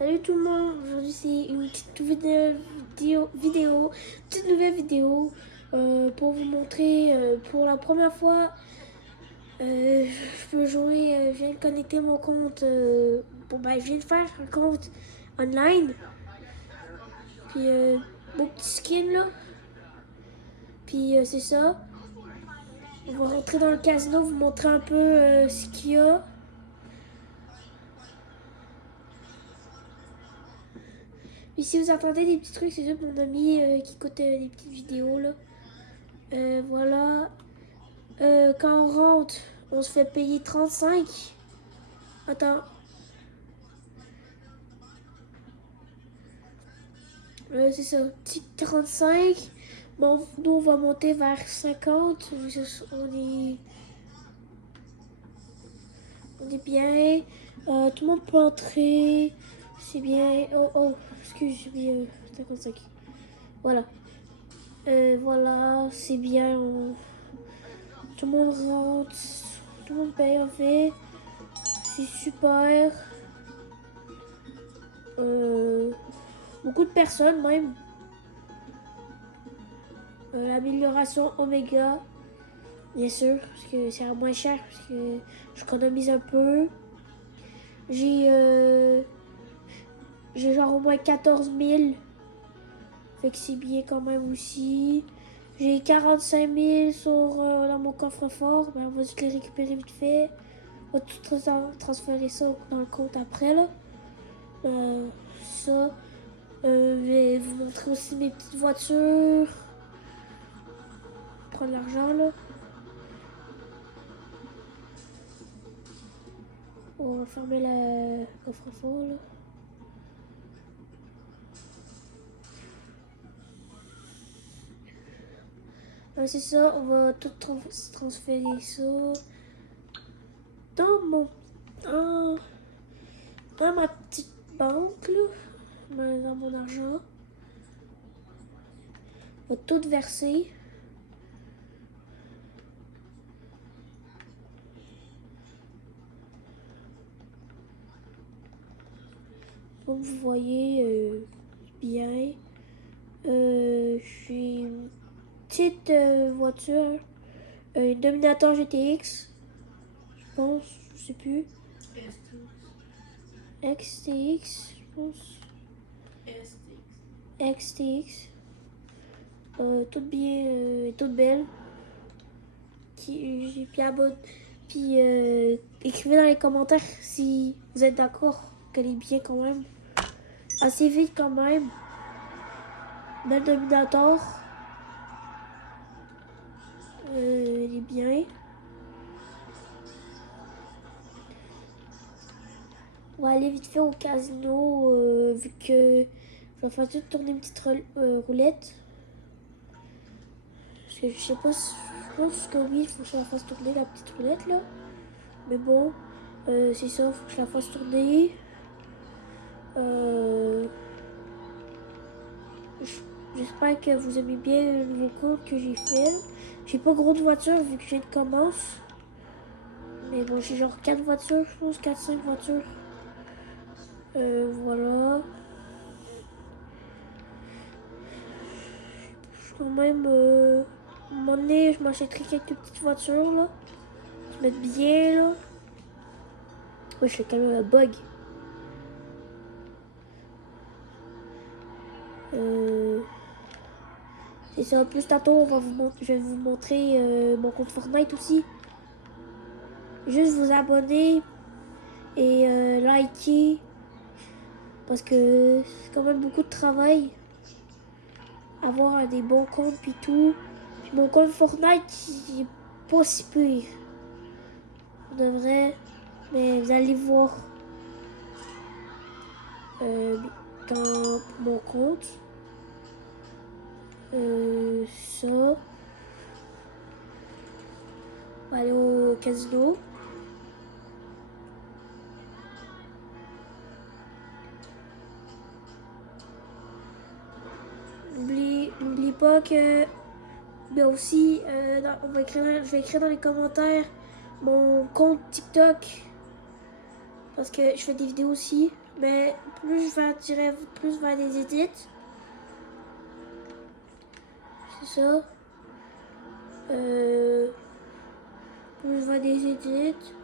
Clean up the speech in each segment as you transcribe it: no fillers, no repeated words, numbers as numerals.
Salut tout le monde, aujourd'hui c'est une petite petite nouvelle vidéo pour vous montrer pour la première fois je peux jouer, je viens de connecter mon compte, je viens de faire un compte online, puis mon petit skin là, puis c'est ça, on va rentrer dans le casino, vous montrer un peu ce qu'il y a. Puis si vous entendez des petits trucs, c'est juste mon ami qui écoute des petites vidéos là. Voilà. Quand on rentre, on se fait payer 35. Attends. C'est ça, petit 35. Bon, nous, on va monter vers 50. On est bien. Tout le monde peut entrer. C'est bien. Oh, excuse, j'ai mis 55. Voilà. Voilà, c'est bien. Tout le monde rentre. Tout le monde paye en fait. C'est super. Beaucoup de personnes même. L'amélioration Oméga, bien sûr, parce que c'est moins cher, parce que j'économise un peu. J'ai genre au moins 14 000, fait que c'est bien quand même aussi. J'ai 45 000 dans mon coffre-fort, ben on va juste les récupérer vite fait. On va tout transférer ça dans le compte après là. Ça, je vais vous montrer aussi mes petites voitures. Prendre l'argent là. On va fermer le coffre-fort là. C'est ça, on va tout transférer ça dans dans ma petite banque là, dans mon argent. On va tout verser. Comme vous voyez bien, j'ai une petite voiture, une Dominator GTX, je pense, je sais plus. XTX, je pense. XTX. Toute bien, toute belle. Puis écrivez dans les commentaires si vous êtes d'accord qu'elle est bien quand même. Assez vite quand même. Belle Dominator. Elle est bien. On va aller vite fait au casino vu que je vais faire tout tourner une petite roulette. Parce que je sais pas si, je pense que oui, il faut que je la fasse tourner la petite roulette là. Mais bon, c'est ça, il faut que je la fasse tourner. J'espère que vous aimez bien le nouveau compte que j'ai fait. J'ai pas gros de voitures vu que j'ai de commence. Mais bon, j'ai genre 4 voitures, je pense, 4-5 voitures. Voilà. Je quand même, à un moment donné, je m'achèterai quelques petites voitures, là. Se mettre bien, là. Ouais, je fais quand même un bug. C'est ça. Plus tantôt, je vais vous montrer mon compte Fortnite aussi. Juste vous abonner et liker. Parce que c'est quand même beaucoup de travail. Avoir des bons comptes puis tout. Puis mon compte Fortnite, il est pas si pire. On devrait. Mais vous allez voir dans mon compte. Ça. On va aller au casino. N'oublie pas que. Mais aussi, je vais écrire dans les commentaires mon compte TikTok. Parce que je fais des vidéos aussi. Mais plus je vais tirer plus vers les edits. C'est ça. Plus je vais des edits.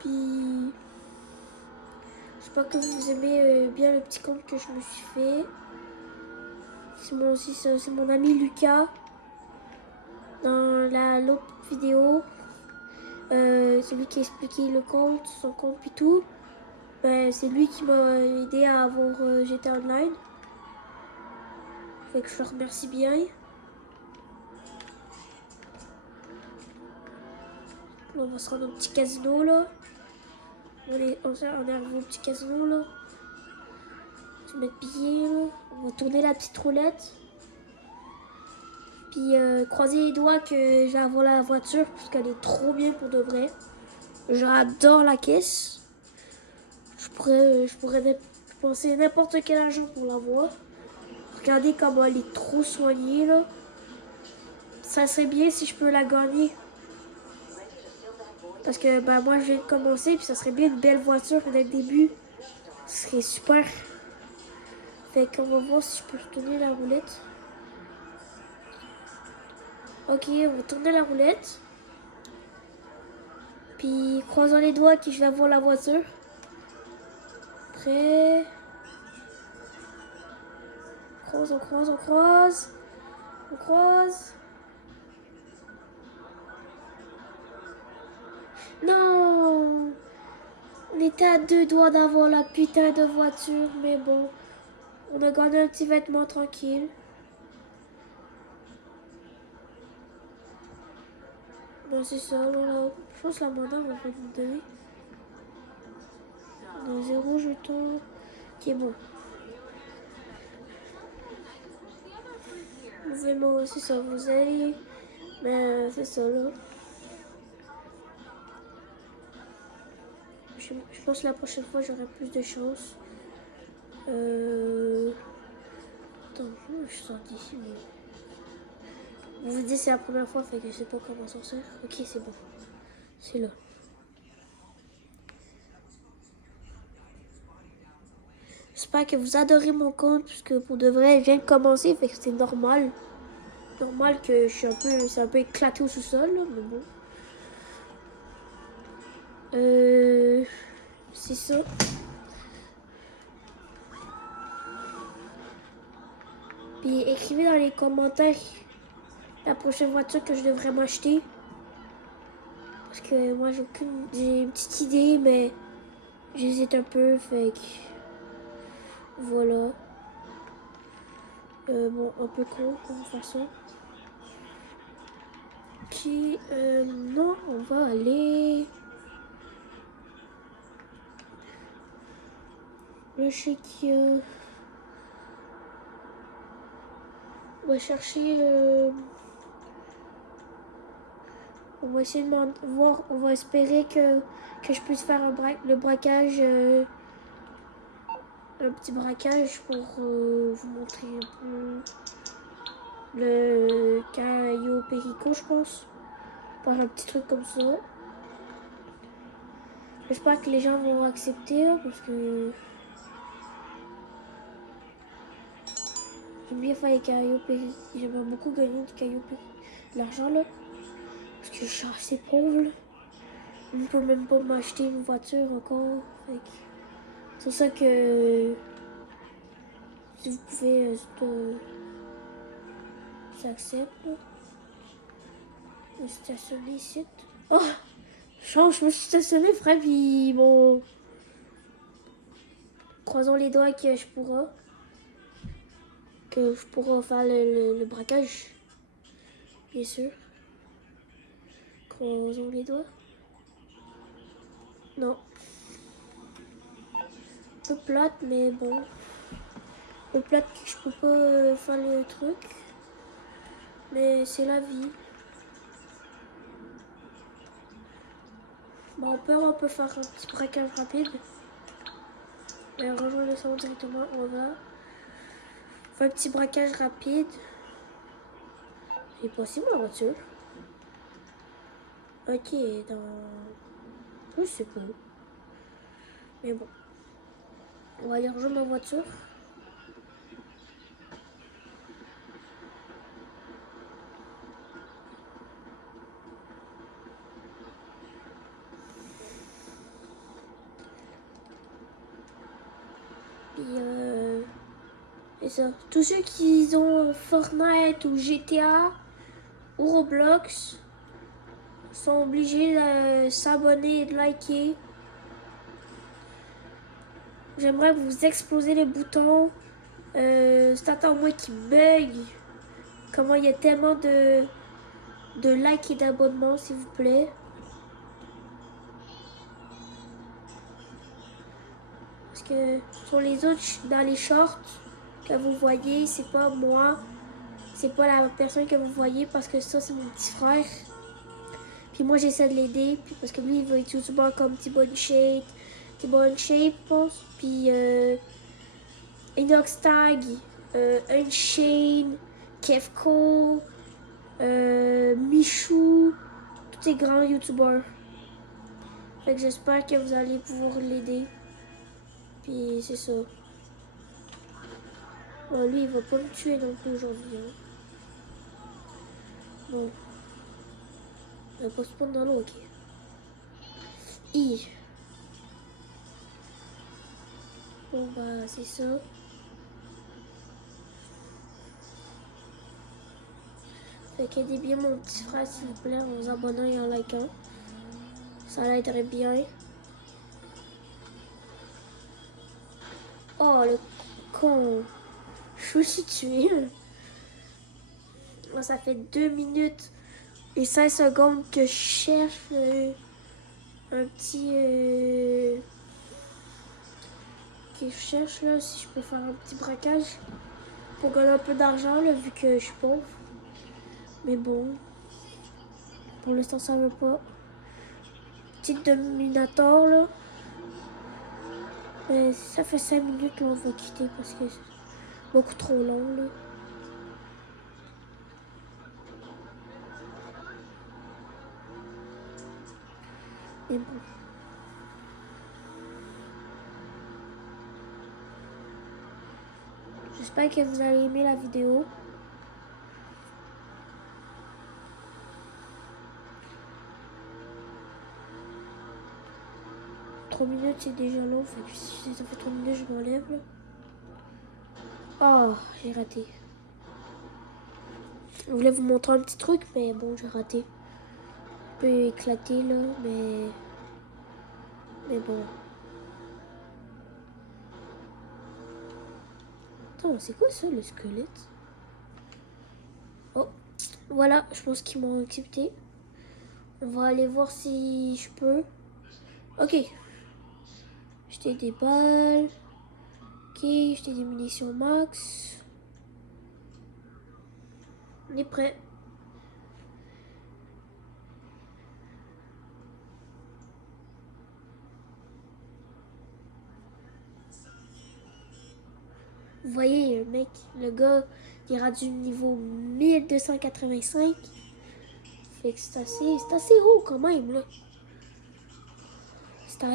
Puis j'espère que vous aimez bien le petit compte que je me suis fait. C'est mon ami Lucas. Dans l'autre vidéo, celui qui a expliqué le compte, son compte puis tout. C'est lui qui m'a aidé à avoir GTA Online. Fait que je le remercie bien. Là, on va se rendre au petit casino là. On est arrivé au petit casino là. On va mettre billets là. On va tourner la petite roulette. Puis croiser les doigts que je vais avoir la voiture parce qu'elle est trop bien pour de vrai. J'adore la caisse. Je pourrais dépenser n'importe quel argent pour l'avoir. Regardez comment elle est trop soignée là. Ça serait bien si je peux la gagner. Parce que moi je viens de commencer puis ça serait bien une belle voiture dès le début. Ce serait super. Fait qu'on va voir si je peux tourner la roulette. Ok, on va tourner la roulette. Puis croisons les doigts que je vais avoir la voiture. Prêt. On croise. On croise. Non! On était à 2 doigts d'avoir la putain de voiture, mais bon. On a gardé un petit vêtement tranquille. Bon, c'est ça, voilà. Je pense que la madame va nous donner. On a 0 jeton. Ok, bon. C'est ça, vous allez. Mais c'est ça, là. Je pense que la prochaine fois, j'aurai plus de chance. Attends, je sors d'ici, mais... Vous vous dites c'est la première fois, fait que je sais pas comment s'en sert. Ok, c'est bon. C'est là. J'espère que vous adorez mon compte, puisque pour de vrai, je viens de commencer, fait que c'est normal. Normal que je suis c'est un peu éclaté au sous-sol, là, mais bon. C'est ça. Puis écrivez dans les commentaires la prochaine voiture que je devrais m'acheter. Parce que moi j'ai une petite idée, mais j'hésite un peu, fait que voilà. Bon, un peu con de toute façon. Ok, non, on va aller... Là, je sais qu'il y a... On va chercher le... On va essayer de voir, on va espérer que je puisse faire le braquage, un petit braquage pour vous montrer un peu le Cayo Perico, je pense. Par un petit truc comme ça. J'espère que les gens vont accepter hein, parce que j'aime bien faire les Cayo Perico. J'aimerais beaucoup gagner du Cayo Perico, de l'argent là. Parce que je suis assez pauvre là. Je ne peux même pas m'acheter une voiture encore. C'est pour ça que si vous pouvez, j'accepte. Me stationner ici. Oh! Je me suis stationné, frère, puis bon. Croisons les doigts que je pourrai. Que je pourrai faire le braquage. Bien sûr. Croisons les doigts. Non. Un peu plate, mais bon. Un peu plate que je peux pas faire le truc. Mais c'est la vie. Bon, on peut faire un petit braquage rapide. Et rejoindre le salon directement, on va. Faire un petit braquage rapide. C'est possible la voiture. Ok, dans... Je sais pas. Mais bon. On va aller rejoindre ma voiture. Puis c'est ça. Tous ceux qui ont Fortnite ou GTA ou Roblox sont obligés de s'abonner et de liker. J'aimerais que vous explosez les boutons. C'est attends moi qui bug. Comment il y a tellement de likes et d'abonnements, s'il vous plaît. Parce que sur les autres, dans les shorts que vous voyez, c'est pas moi. C'est pas la personne que vous voyez parce que ça, c'est mon petit frère. Puis moi, j'essaie de l'aider. Puis parce que lui, il veut être youtubeur comme T-Bone Shape, je pense. Puis Inoxtag, Unchained, Kevco, Michou, tous ces grands youtubeurs. Fait que j'espère que vous allez pouvoir l'aider. Puis c'est ça. Bon, lui, il va pas me tuer non plus aujourd'hui. Hein. Bon. Il va pas se prendre dans l'eau, ok. I. Bon, bah, c'est ça. Fait qu'aidez bien mon petit frère, s'il vous plaît, en vous abonnant et en likant. Ça l'aiderait bien. Oh, le con. Je me suis tué. Moi, ça fait 2 minutes et 5 secondes que je cherche un petit... que je cherche là, si je peux faire un petit braquage pour gagner un peu d'argent, là, vu que je suis pauvre. Mais bon, pour l'instant, ça veut pas. Petite dominator, là. Mais ça fait 5 minutes, là, on va quitter parce que c'est beaucoup trop long, là. Mais bon. J'espère que vous allez aimer la vidéo. Trois minutes, c'est déjà long. Fait que si ça fait 3 minutes, je m'enlève, là. Oh, j'ai raté. Je voulais vous montrer un petit truc, mais bon, j'ai raté. Un peu éclaté, là, mais bon. Attends, c'est quoi ça, le squelette? Oh, voilà, je pense qu'ils m'ont accepté. On va aller voir si je peux. Ok. Jeter des balles. Ok, jeter des munitions max. On est prêt. Vous voyez, le mec, le gars, il ira du niveau 1285. Fait que c'est assez haut quand même, là.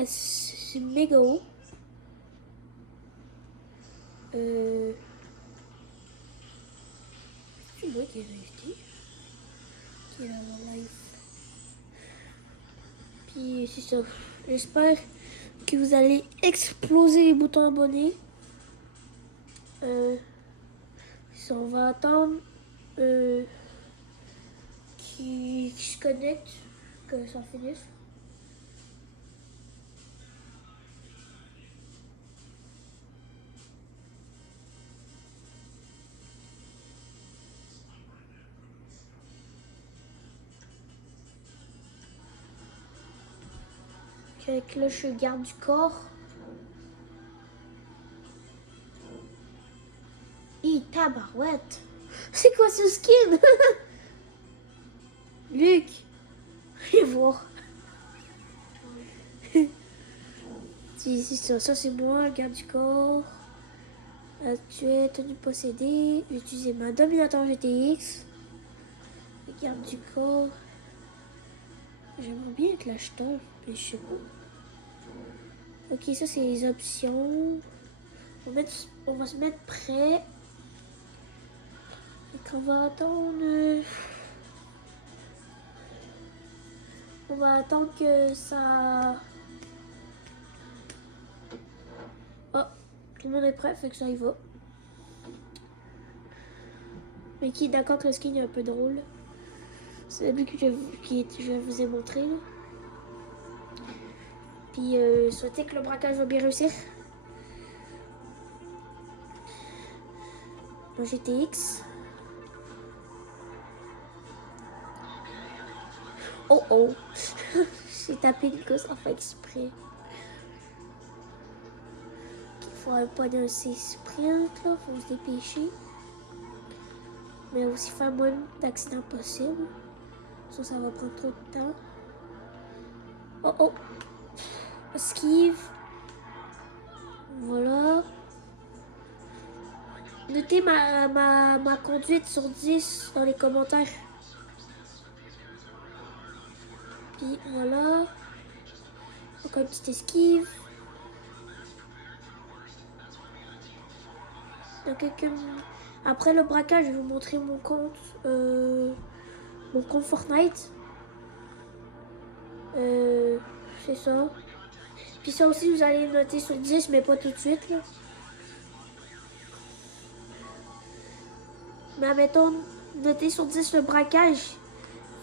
C'est méga haut. C'est moi qui ai réussi. Qui est là, mon live. Puis c'est ça. J'espère que vous allez exploser les boutons abonnés. Ça, on va attendre qui se connecte, que ça finisse. Avec là, je garde du corps. Tabarouette. C'est quoi ce skin? Luc, viens voir. C'est ça, ça c'est moi, garde du corps. Tu es tenu possédé. Utiliser ma dominateur GTX. Garde du corps. J'aimerais bien être l'acheteur, mais je sais pas. Ok, ça c'est les options. On va se mettre prêt. Et qu'on va attendre. On va attendre que ça. Oh, tout le monde est prêt, fait que ça y va. Mais qui est d'accord que le skin est un peu drôle. C'est lui que je vous ai montré là. Puis souhaitez que le braquage va bien réussir. Moi GTX. Oh oh. J'ai tapé une cause en fait exprès. Il faut pas d'un sprint là, faut se dépêcher. Mais aussi faire moins d'accidents possible. Sinon ça va prendre trop de temps. Oh oh. Esquive. Voilà. Notez ma conduite sur 10 dans les commentaires. Puis voilà. Donc un petit esquive. Donc, après le braquage, je vais vous montrer mon compte Fortnite. C'est ça. Puis ça aussi, vous allez noter sur 10, mais pas tout de suite. Là. Mais admettons, noter sur 10 le braquage.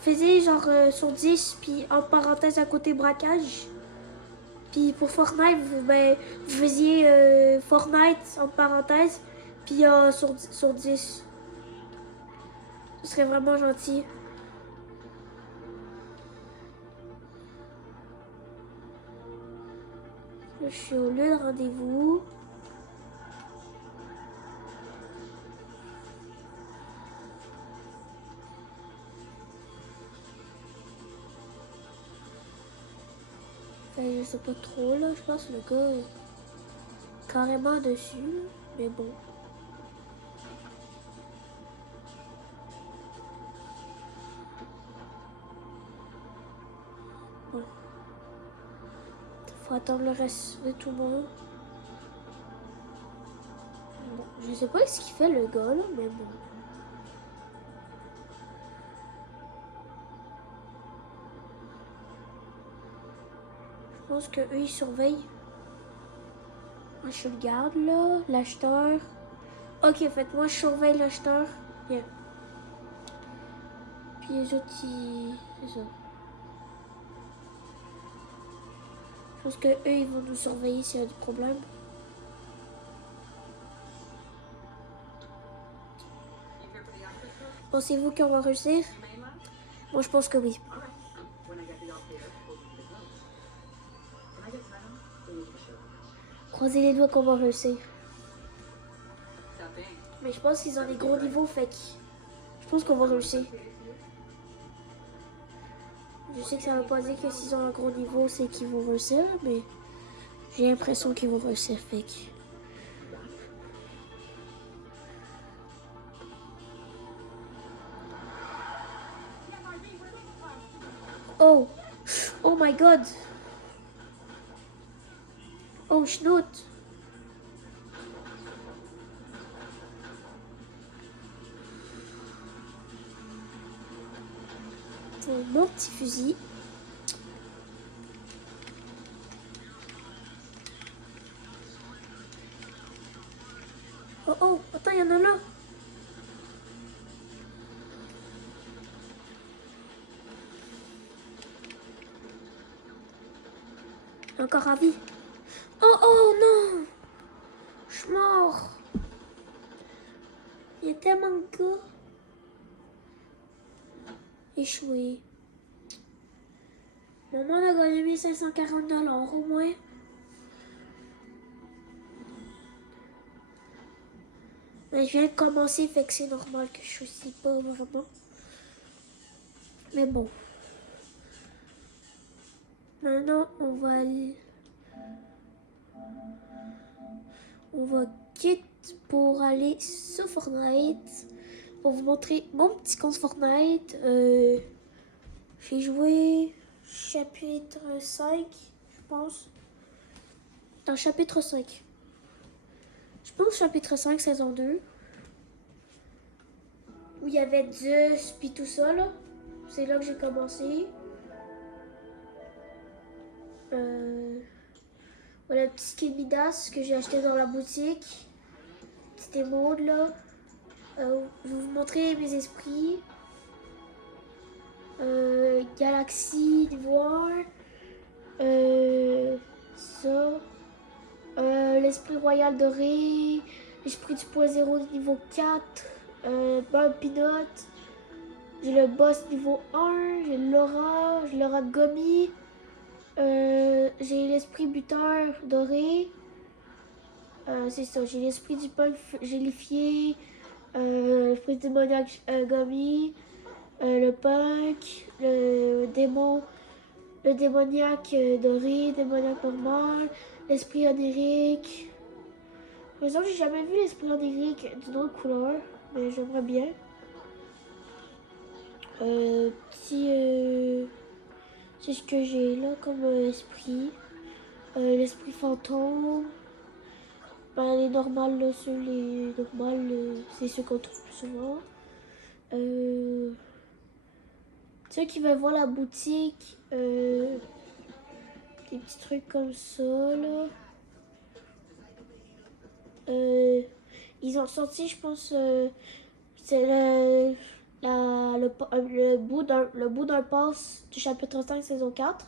Faisez genre sur 10, puis en parenthèse à côté braquage. Puis pour Fortnite, vous faisiez Fortnite en parenthèse, puis sur 10. Ce serait vraiment gentil. Là, je suis au lieu de rendez-vous. Je sais pas trop là, je pense que le gars est carrément dessus, mais bon. Bon. Faut attendre le reste de tout le monde. Bon, je sais pas ce qu'il fait le gars là, mais bon. Je pense qu'eux ils surveillent. Moi je suis le garde là, l'acheteur. Ok, en fait, moi je surveille l'acheteur. Yeah. Puis les autres ils. C'est ça. Je pense qu'eux ils vont nous surveiller s'il y a des problèmes. Pensez-vous qu'on va réussir? Moi je pense que oui. Croisez les doigts qu'on va réussir. Mais je pense qu'ils ont des gros niveaux, fait que je pense qu'on va réussir. Je sais que ça veut pas dire que s'ils ont un gros niveau, c'est qu'ils vont réussir, mais j'ai l'impression qu'ils vont réussir, fait que... Oh! Oh my god! Oh, schnout! Mon petit fusil. Oh oh, attends, il y en a là. Encore à vie. Oh oh non! Je suis mort. Il y a tellement de gars. Échoué. Maman a gagné 1540$ au moins. Mais je viens de commencer, fait que c'est normal que je choisis pas vraiment. Mais bon. Maintenant, on va aller... On va quitter pour aller sur Fortnite. Pour vous montrer mon petit compte Fortnite. J'ai joué chapitre 5, je pense. Dans chapitre 5. Je pense chapitre 5, saison 2. Où il y avait Zeus puis tout ça là. C'est là que j'ai commencé. Voilà le petit skin Midas que j'ai acheté dans la boutique. Petit émeraude là. Je vais vous montrer mes esprits. Galaxy niveau 1. Ça. L'esprit royal doré. L'esprit du point 0 niveau 4. Peanut. J'ai le boss niveau 1. J'ai l'aura de Gomi. J'ai l'esprit buteur doré. C'est ça, j'ai l'esprit du punk gélifié. L'esprit démoniaque Gomi. Le punk. Le démon. Le démoniaque doré. Démoniaque normal. L'esprit onirique. Par exemple, j'ai jamais vu l'esprit onirique d'une autre couleur. Mais j'aimerais bien. C'est ce que j'ai là comme esprit. L'esprit fantôme. Ben, les normales, là, c'est ceux qu'on trouve plus souvent. Ceux qui veulent voir la boutique, des petits trucs comme ça, là. Ils ont sorti, je pense, c'est le bout d'un pass du chapitre 5, saison 4.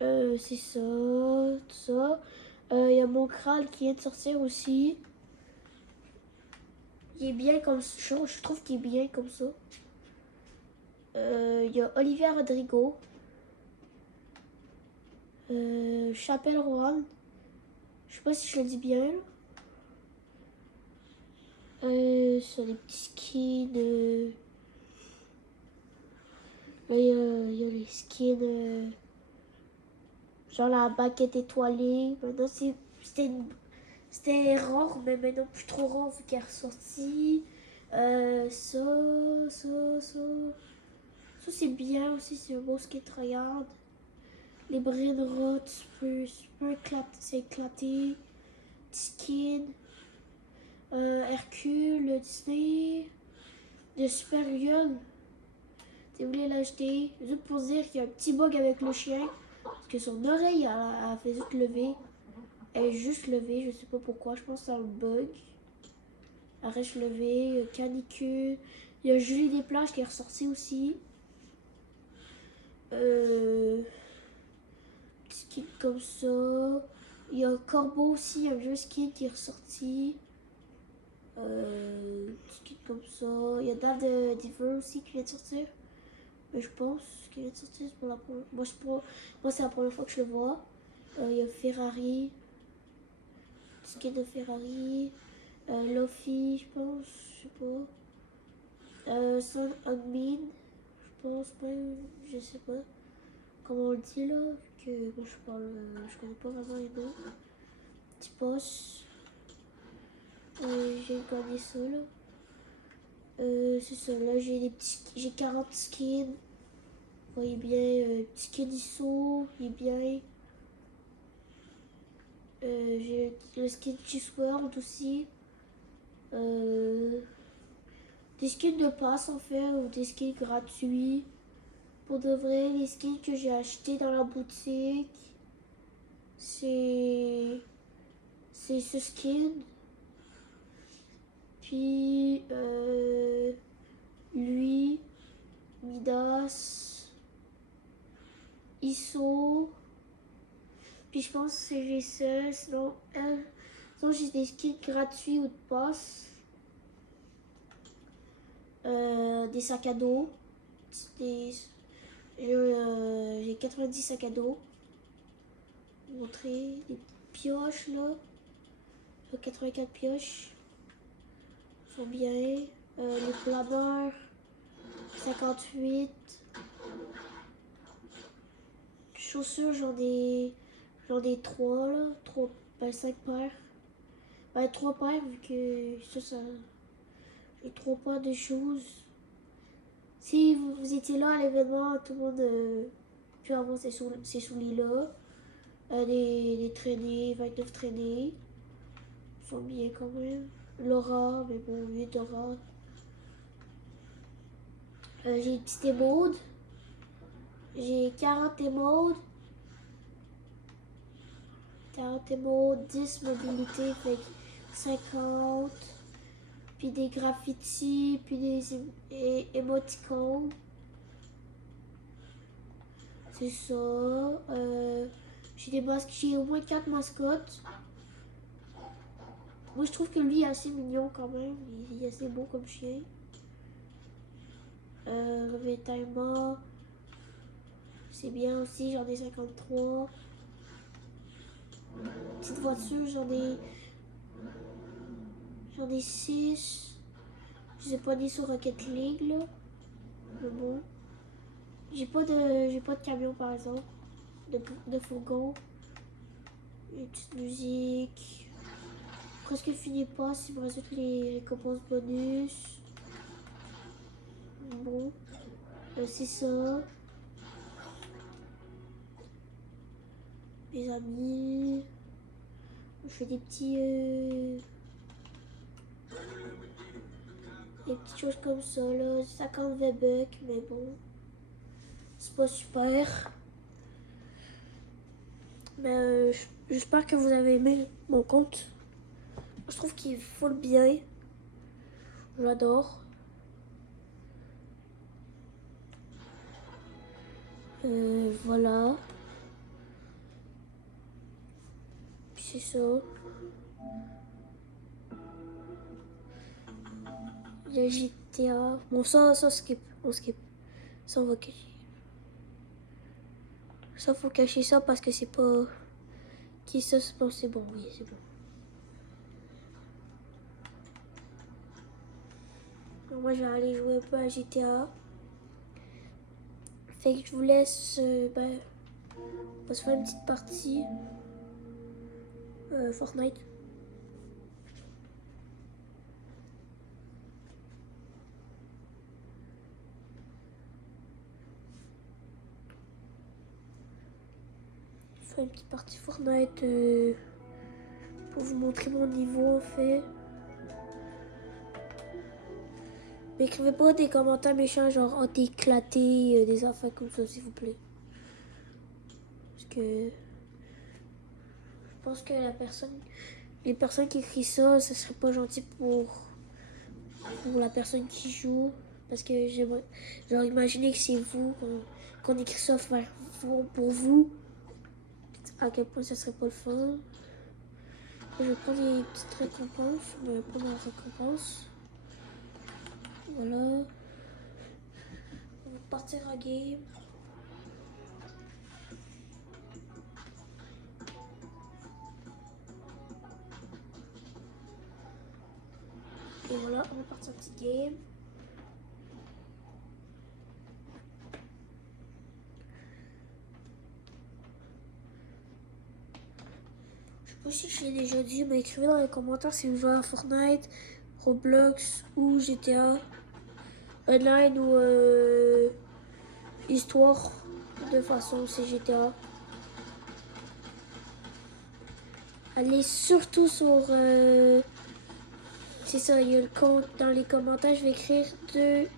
C'est ça, tout ça. Il y a mon crâne qui vient de sortir aussi. Il est bien comme ça. Je trouve qu'il est bien comme ça. Il y a Olivia Rodrigo. Chapelle Rohan. Je sais pas si je le dis bien. Sur les petits skins. Là, il y a les skins. Genre la baguette étoilée. Maintenant, c'était rare, mais maintenant plus trop rare vu qu'elle est ressortie. Ça. Ça, c'est bien aussi, c'est un beau skate, regarde. Les brain rot, c'est éclaté. Skin. Hercule, Disney. De Super Gueule. Si vous voulez l'acheter, juste pour dire qu'il y a un petit bug avec le chien. Parce que son oreille, elle fait juste lever. Elle est juste levée, je sais pas pourquoi. Je pense que c'est un bug. Elle reste levée. Canicule. Il y a Julie Desplages qui est ressortie aussi. Skin comme ça. Il y a Corbeau aussi, un vieux skin qui est ressorti. Skin comme ça. Il y a Dave Diver aussi qui vient de sortir. Mais je pense qu'il vient de sortir pour la première fois. Moi, c'est la première fois que je le vois. Il y a Ferrari. Skin de Ferrari. Luffy, je pense. Je sais pas. Son Admin. Je pense pas. Je sais pas comment on le dit là. Que moi, je connais pas vraiment les noms. Petit boss. J'ai gagné ça là. C'est ça, là j'ai 40 skins. Vous voyez bien, petit skin ISO, il est bien. J'ai le skin Cheese World aussi. Des skins de passe en fait, ou des skins gratuits. Pour de vrai, les skins que j'ai achetés dans la boutique, c'est ce skin. Puis lui, Midas, ISO. Puis je pense que j'ai ça. Sinon j'ai des skins gratuits ou de passe. Des sacs à dos. J'ai 90 sacs à dos. Je vais vous montrer des pioches là. 84 pioches. Sont bien. Les planeurs. 58. Chaussures, j'en ai 3 là. 5 paires. 3 paires vu que ça j'ai 3 paires de choses. Si vous étiez là à l'événement, tout le monde peut avoir ces souliers là. des traînées, 29 traînées. Ils sont bien quand même. Laura, mais bon, 8 Laura. J'ai une petite émaude. J'ai 40 émaudes. 40 émaudes, 10 mobilité, fait 50. Puis des graffitis, puis des émoticônes. C'est ça. J'ai au moins 4 mascottes. Moi, je trouve que lui est assez mignon quand même. Il est assez beau comme chien. Revêtement. C'est bien aussi, j'en ai 53. Petite voiture, j'en ai 6. Je les ai pas mis sur Rocket League, là. Mais bon. J'ai pas de camion, par exemple. De fourgon. Une petite musique. Presque fini pas, il me reste les récompenses bonus. Bon. C'est ça. Mes amis. Je fais des petites choses comme ça, là. 50 V-Bucks, mais bon. C'est pas super. Mais j'espère que vous avez aimé mon compte. Je trouve qu'il est full bien. J'adore. Voilà. Puis c'est ça. Il y a GTA. Bon, ça skip. On skip. Ça, on va cacher. Ça, faut cacher ça parce que c'est pas... Qui ça, c'est bon, oui, c'est bon. Donc, moi, je vais aller jouer un peu à GTA. Fait que je vous laisse... on va se faire une petite partie. Fortnite. Faire une petite partie Fortnite pour vous montrer mon niveau en fait. M'écrivez pas des commentaires méchants genre oh t'es éclaté, des affaires comme ça s'il vous plaît. Parce que je pense que les personnes qui écrivent ça, ce serait pas gentil pour la personne qui joue. Parce que j'aimerais genre imaginer que c'est vous qu'on écrit ça pour vous. À quel point ça serait pas le fun. Je vais prendre des petites récompenses. Je vais prendre la récompense. Voilà. On va partir en game. Et voilà, on va partir en petite game. Je sais pas si je l'ai déjà dit, mais écrivez dans les commentaires si vous jouez à Fortnite, Roblox ou GTA Online ou Histoire. De façon, c'est GTA. Allez surtout sur... c'est ça, il y a le compte dans les commentaires. Je vais écrire 2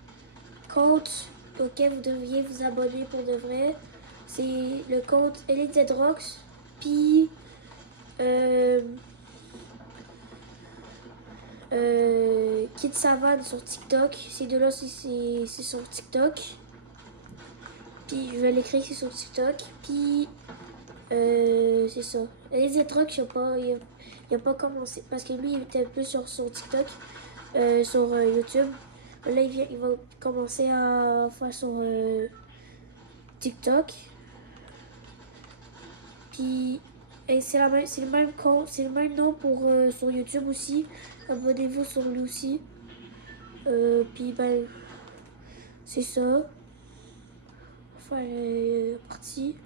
comptes auxquels vous devriez vous abonner pour de vrai. C'est le compte Elite Zedrox, puis Kid Savane sur TikTok. Ces deux-là, c'est sur TikTok. Puis je vais l'écrire, c'est sur TikTok. Puis c'est ça. Elite Zedrox, il a pas commencé parce que lui, il était plus sur TikTok, sur YouTube. Là, il va commencer à faire sur TikTok. Puis c'est le même compte, c'est le même nom pour sur YouTube aussi. Abonnez-vous sur lui aussi. Puis ben c'est ça. Enfin partie.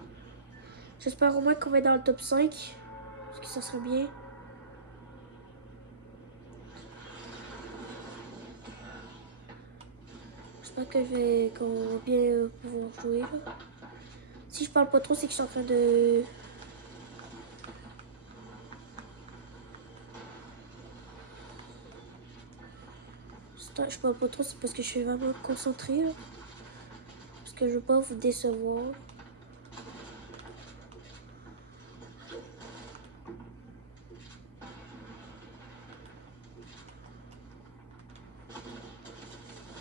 J'espère au moins qu'on va être dans le top 5. Parce que ça serait bien. J'espère qu'on va bien pouvoir jouer là. Si je parle pas trop, c'est que je suis en train de Je parle pas trop, c'est parce que je suis vraiment concentrée. Là. Parce que je veux pas vous décevoir.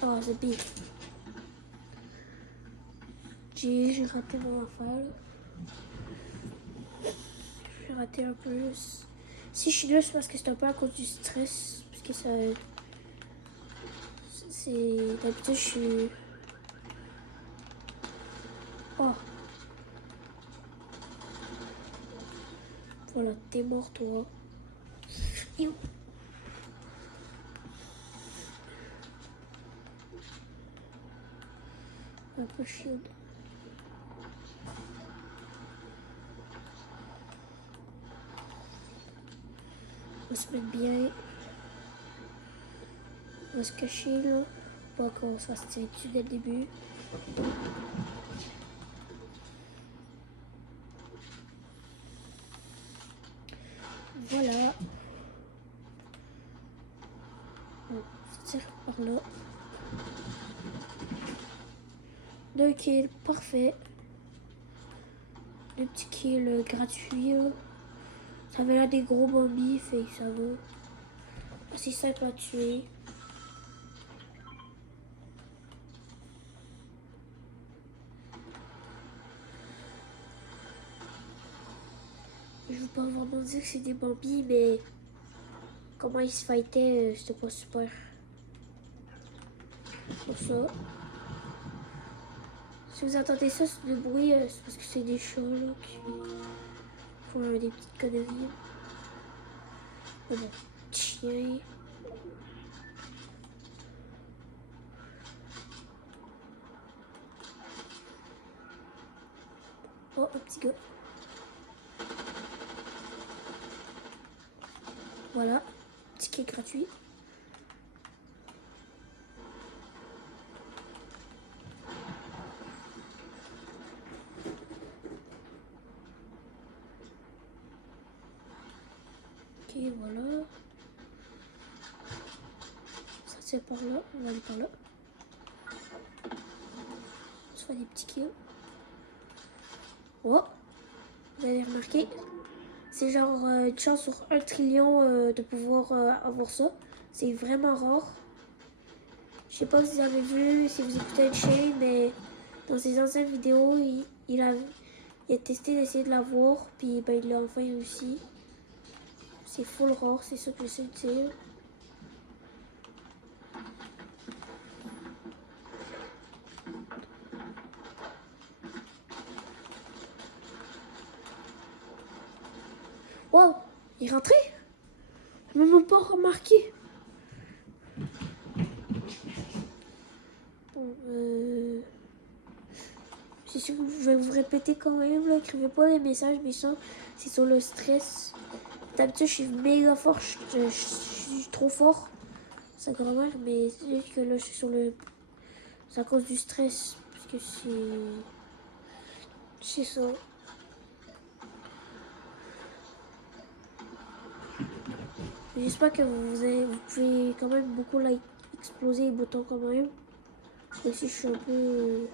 Ah, c'est pire. J'ai raté mon affaire. J'ai raté un peu. Si je suis là, c'est parce que c'est un peu à cause du stress. Parce que ça. C'est. D'habitude, je suis. Oh. Voilà, t'es mort, toi. You. Un peu shield. On va se mettre bien. On va se cacher là. Pas qu'on se fasse tirer dessus dès le début. Voilà. On se tire par là. 2 kills, parfait. 2 petits kills gratuits. Là. Ça avait là des gros zombies, fait que ça va. C'est simple à tuer. Je veux pas vraiment dire que c'est des zombies, mais comment ils se fightaient, c'était pas super. Pour ça. Si vous entendez ça, c'est du bruit, c'est parce que c'est des chats là, qui font des petites conneries. Oh bon, petit chien. Oh, un petit gars. Voilà, ticket gratuit. Ok, voilà. Ça c'est par là, on va aller par là. On se fait des petits kills. Oh, vous avez remarqué, c'est genre une chance sur 1 trillion de pouvoir avoir ça. C'est vraiment rare. Je sais pas si vous avez vu, si vous écoutez une chaîne, mais dans ses anciennes vidéos, il a testé d'essayer de l'avoir, puis ben, il l'a enfin réussi. C'est full rare, c'est ça que j'essaie de dire. Wow, il est rentré? Je ne même pas remarqué. Bon, c'est sûr que je vais vous répéter quand même, là, écrivez pas les messages méchants, c'est sur le stress. D'habitude, je suis méga fort, je suis trop fort, sa grand-mère, mais c'est juste que là, je suis sur le... C'est à cause du stress, parce que c'est ça. J'espère que vous pouvez quand même beaucoup exploser les boutons quand même. Même si je suis un peu...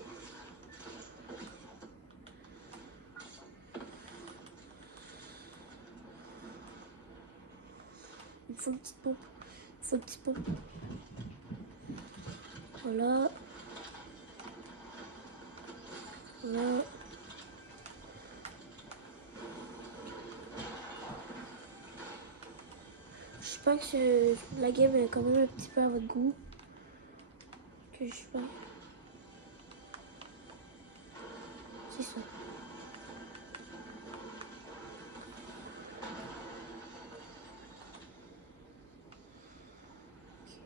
Il faut une petite pompe. Il faut une petite pompe. Voilà. Voilà. J'espère que la game est quand même un petit peu à votre goût. Que je sais pas. C'est ça.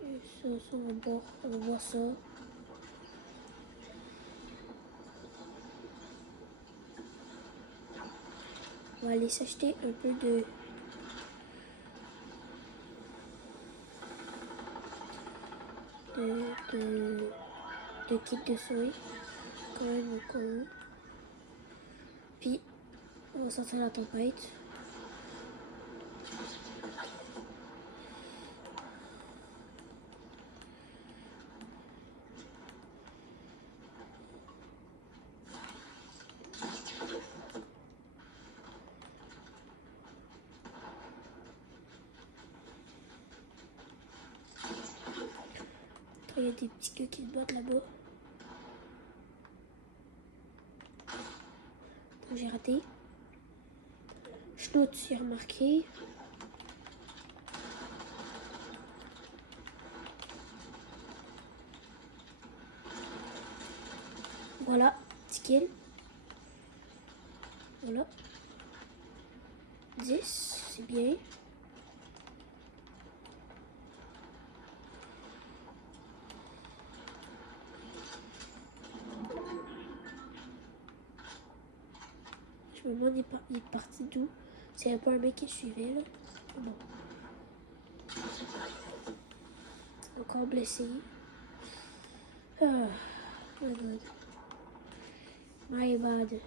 Ok, ça on va voir ça. On va aller s'acheter un peu de kit de souris. Quand même au cas où. Puis on va sortir la tempête. Il y a des petits gars qui se battent là-bas. Donc j'ai raté. Schnout, il a remarqué. Voilà, petit kill. Voilà. 10, c'est bien. Je me demande il est parti d'où. C'est un peu un mec qui suivait là. Bon. Encore blessé. Ah, my god. My bad.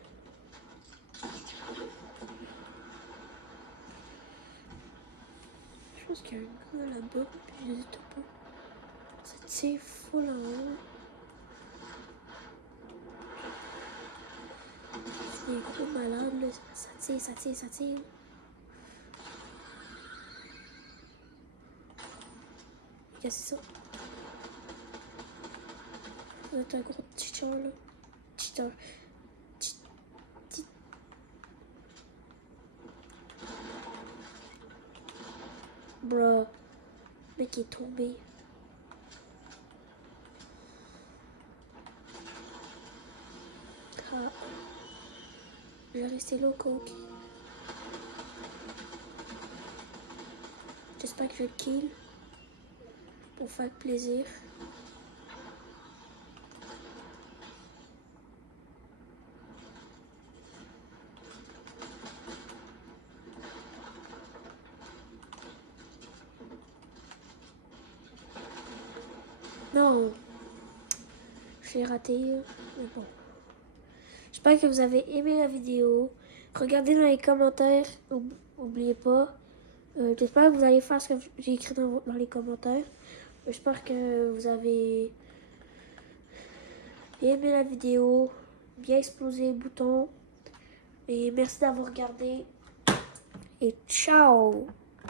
Je pense qu'il y a un gars là-bas, puis je sais pas. Ça tire full en haut. C'est des gros malades là. Ça tire, ça tire, ça tire. Qu'est-ce que c'est ça? Ça doit être un gros cheater là. Cheater. Bruh. Le mec est tombé. Ah. Je vais rester là au coq. J'espère que je vais le kill. Pour faire plaisir. Non. Je l'ai raté. Mais bon. J'espère que vous avez aimé la vidéo. Regardez dans les commentaires. N'oubliez pas. J'espère que vous allez faire ce que j'ai écrit dans les commentaires. J'espère que vous avez bien aimé la vidéo. Bien explosé le bouton. Et merci d'avoir regardé. Et ciao!